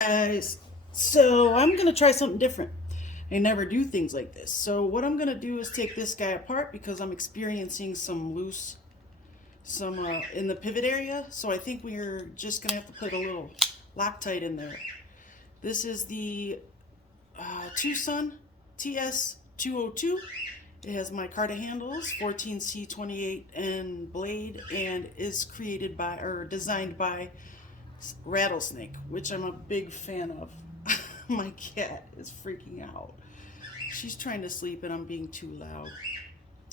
Guys, so I'm gonna try something different. I never do things like this. So what I'm gonna do is take this guy apart because I'm experiencing some in the pivot area. So I think we're just gonna have to put a little Loctite in there. This is the TwoSun TS202. It has my micarta handles, 14C28 and blade, and is created by or designed by Rattlesnake, which I'm a big fan of. My cat is freaking out. She's trying to sleep and I'm being too loud.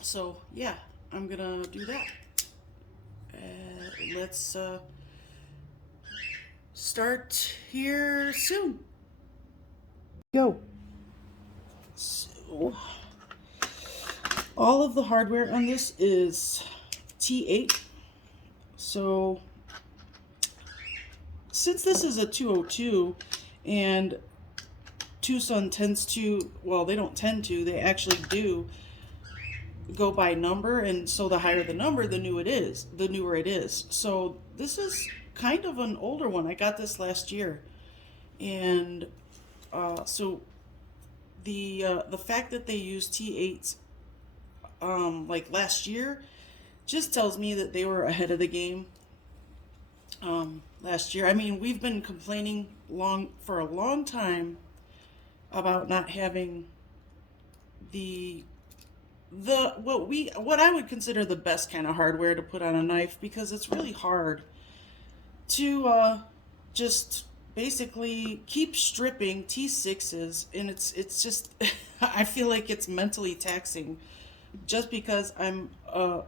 So, yeah, I'm gonna do that. Let's start here soon. Go. So, all of the hardware on this is T8. So, since this is a 202 and TwoSun tends to, well, they don't tend to, they actually do go by number, and so the higher the number, the newer it is. So this is kind of an older one. I got this last year, and so the fact that they use T8s like last year just tells me that they were ahead of the game last year. I mean, we've been complaining for a long time about not having the what I would consider the best kind of hardware to put on a knife, because it's really hard to just basically keep stripping T6s, and it's just I feel like it's mentally taxing, just because I'm a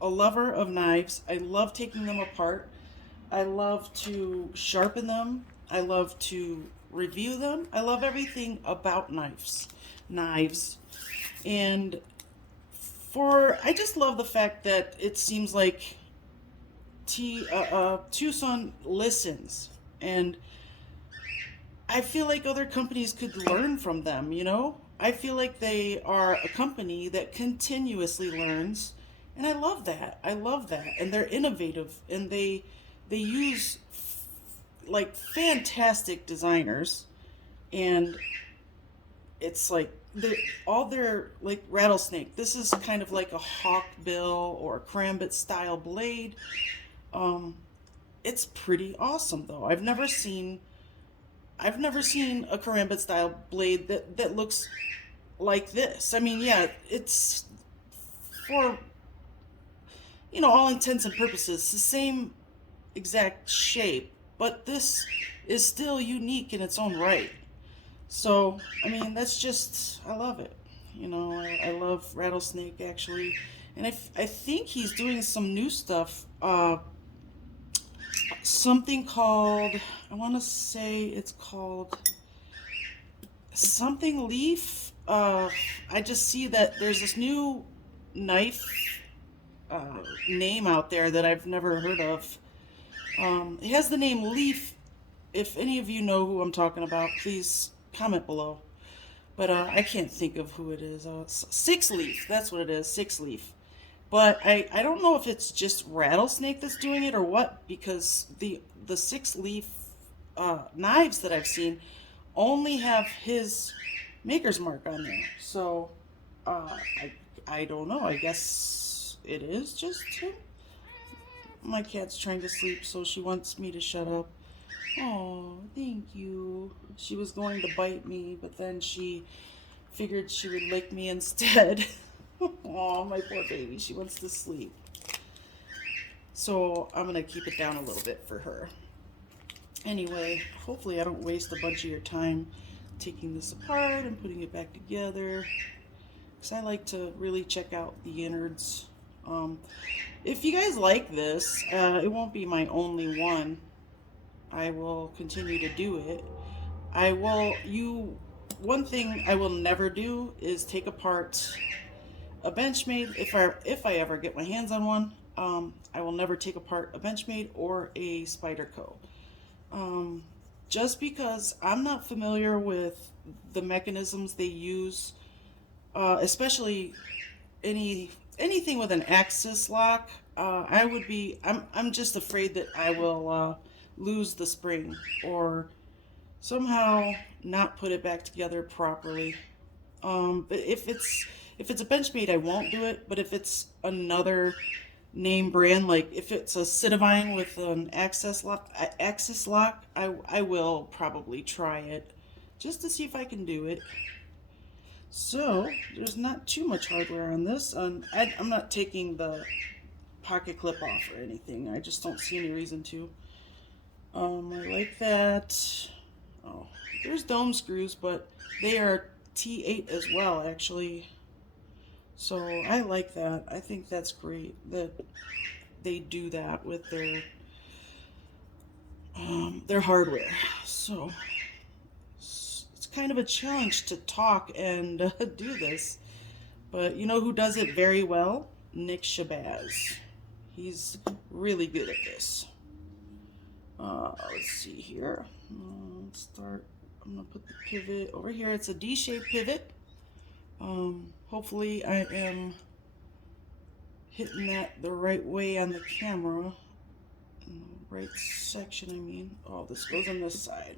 lover of knives. I love taking them apart. I love to sharpen them. I love to review them. I love everything about knives. And I just love the fact that it seems like Tucson listens, and I feel like other companies could learn from them, you know? I feel like they are a company that continuously learns, and I love that. I love that. And they're innovative, and they use like fantastic designers, and it's like all their, like Rattlesnake. This is kind of like a hawk bill or a karambit style blade. Um, it's pretty awesome though. I've never seen a karambit style blade that looks like this. I mean, yeah, it's for all intents and purposes the same exact shape, but this is still unique in its own right. So, I mean, that's just, I love it. I love Rattlesnake actually. And I think he's doing some new stuff. Something called, I want to say it's called something leaf. I just see that there's this new knife name out there that I've never heard of. It has the name Leaf. If any of you know who I'm talking about, please comment below. But I can't think of who it is. Six Leaf, that's what it is, Six Leaf. But I don't know if it's just Rattlesnake that's doing it or what, because the Six Leaf knives that I've seen only have his maker's mark on there. So I don't know. I guess it is just him. My cat's trying to sleep, so she wants me to shut up. Oh, thank you. She was going to bite me, but then she figured she would lick me instead. Oh, my poor baby. She wants to sleep. So I'm going to keep it down a little bit for her. Anyway, hopefully I don't waste a bunch of your time taking this apart and putting it back together, because I like to really check out the innards. If you guys like this, it won't be my only one. I will continue to do it. One thing I will never do is take apart a Benchmade. If I ever get my hands on one, I will never take apart a Benchmade or a Spyderco. Just because I'm not familiar with the mechanisms they use, especially anything with an axis lock. I'm just afraid that I will lose the spring or somehow not put it back together properly. But if it's a Benchmade, I won't do it. But if it's another name brand, like if it's a Citavine with an access lock, I will probably try it just to see if I can do it. So there's not too much hardware on this. I'm not taking the pocket clip off or anything. I just don't see any reason to. I like that. Oh, there's dome screws, but they are T8 as well, actually. So I like that. I think that's great that they do that with their hardware. So it's kind of a challenge to talk and do this. But you know who does it very well? Nick Shabazz. He's really good at this. Let's see here. Let's start. I'm gonna put the pivot over here. It's a D-shaped pivot. Hopefully I am hitting that the right way on the camera. In the right section, I mean. Oh, this goes on this side.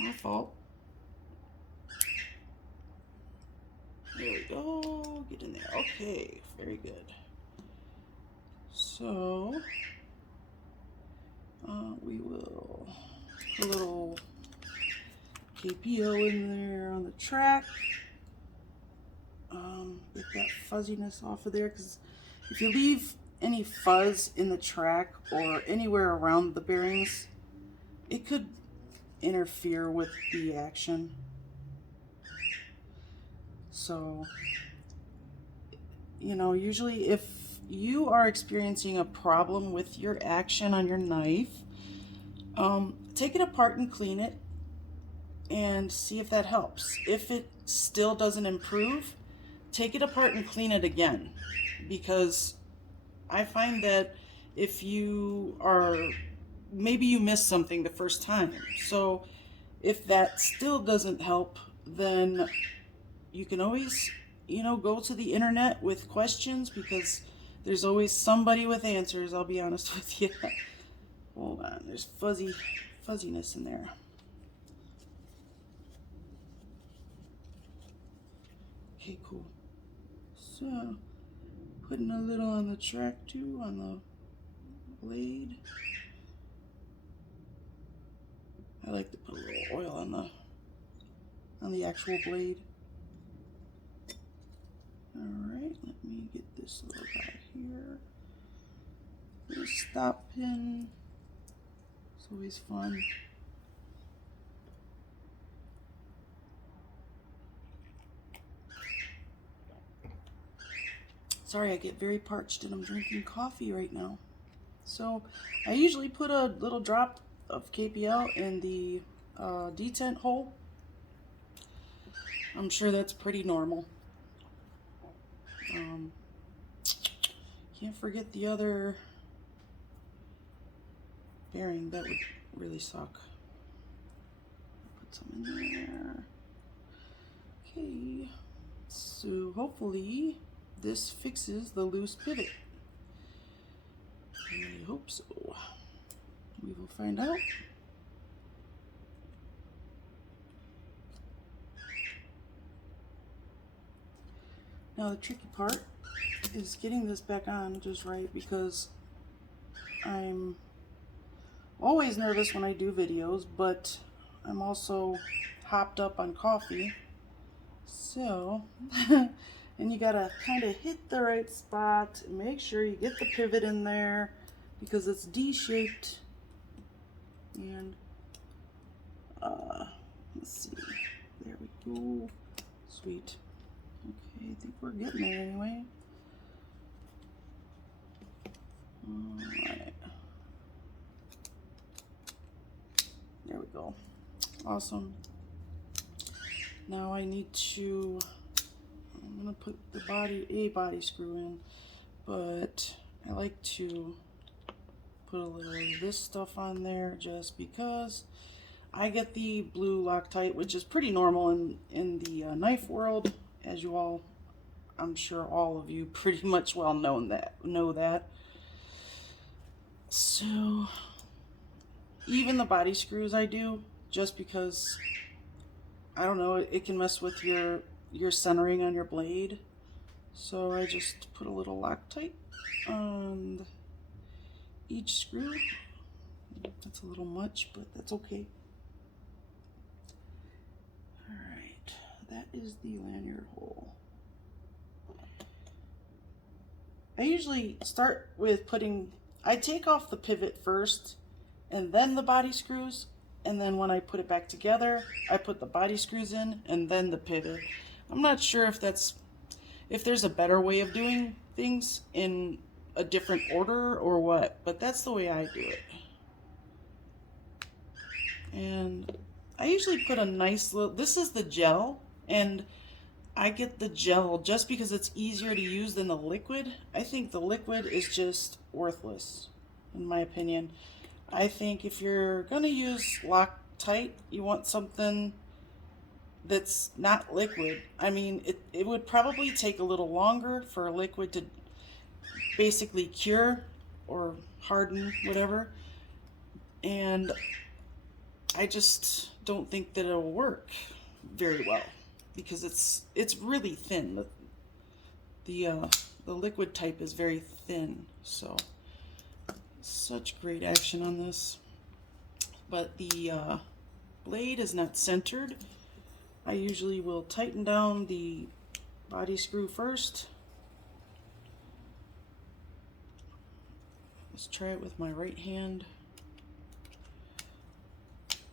My fault. There we go. Get in there. Okay, very good. So, we will put a little KPO in there on the track. Get that fuzziness off of there, because if you leave any fuzz in the track or anywhere around the bearings, it could interfere with the action. So, you know, usually if you are experiencing a problem with your action on your knife, take it apart and clean it and see if that helps. If it still doesn't improve, take it apart and clean it again, because I find that if you are, maybe you missed something the first time. So if that still doesn't help, then you can always, you know, go to the internet with questions, because there's always somebody with answers, I'll be honest with you. Hold on, there's fuzziness in there. Okay, cool. So, putting a little on the track too, on the blade. I like to put a little oil on the actual blade. Alright, let me get this little guy here. Little stop pin. It's always fun. Sorry, I get very parched and I'm drinking coffee right now. So I usually put a little drop of KPL in the detent hole. I'm sure that's pretty normal. Can't forget the other bearing. That would really suck. Put some in there. Okay, so hopefully this fixes the loose pivot. I hope so. We will find out. Now the tricky part is getting this back on just right, because I'm always nervous when I do videos, but I'm also hopped up on coffee. So, and you gotta kind of hit the right spot, make sure you get the pivot in there, because it's D-shaped. And let's see, there we go. Sweet. Okay, I think we're getting there anyway. Alright, there we go. Awesome. Now I need to, I'm gonna put the body screw in, but I like to put a little of this stuff on there just because I get the blue Loctite, which is pretty normal in the knife world, as you all, I'm sure all of you pretty much well know that. So Even the body screws I do, just because, I don't know, it can mess with your centering on your blade. So I just put a little Loctite on each screw. That's a little much, but that's okay. Alright, that is the lanyard hole. I usually start with I take off the pivot first and then the body screws, and then when I put it back together, I put the body screws in and then the pivot. I'm not sure if there's a better way of doing things in a different order or what, but that's the way I do it. And I usually put a nice little, this is the gel, and I get the gel just because it's easier to use than the liquid. I think the liquid is just worthless, in my opinion. I think if you're going to use Loctite, you want something that's not liquid. I mean, it would probably take a little longer for a liquid to basically cure or harden, whatever. And I just don't think that it'll work very well because it's really thin. The liquid type is very thin, so such great action on this. But the blade is not centered. I usually will tighten down the body screw first. Let's try it with my right hand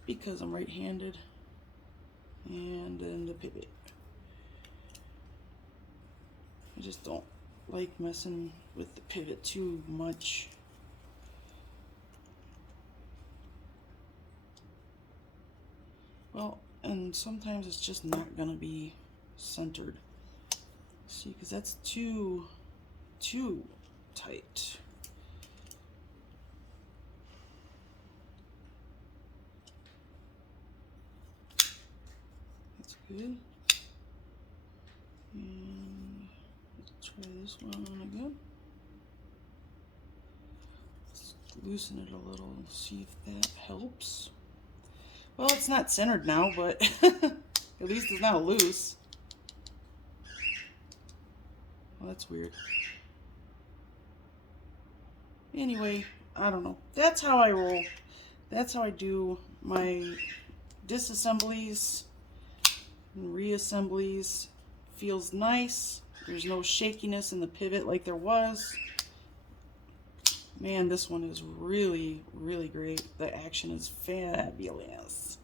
because I'm right-handed. And then the pivot. I just don't like messing with the pivot too much. Well, and sometimes it's just not gonna be centered. See, because that's too tight. That's good. And let's try this one on again. Let's loosen it a little and see if that helps. Well, it's not centered now, but at least it's not loose. Well, that's weird. Anyway, I don't know. That's how I roll. That's how I do my disassemblies and reassemblies. Feels nice. There's no shakiness in the pivot like there was. Man, this one is really, really great. The action is fabulous.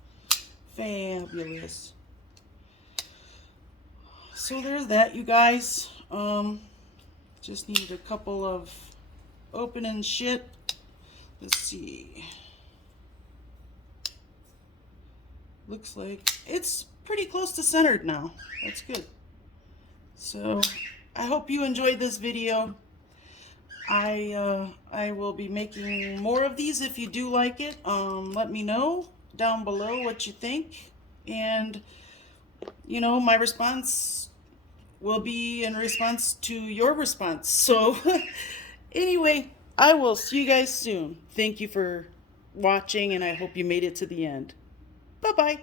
Fabulous. So there's that, you guys. Just needed a couple of opening shit. Let's see. Looks like it's pretty close to centered now. That's good. So I hope you enjoyed this video. I will be making more of these if you do like it. Let me know down below what you think, and you know, my response will be in response to your response. So anyway, I will see you guys soon. Thank you for watching, and I hope you made it to the end. Bye bye.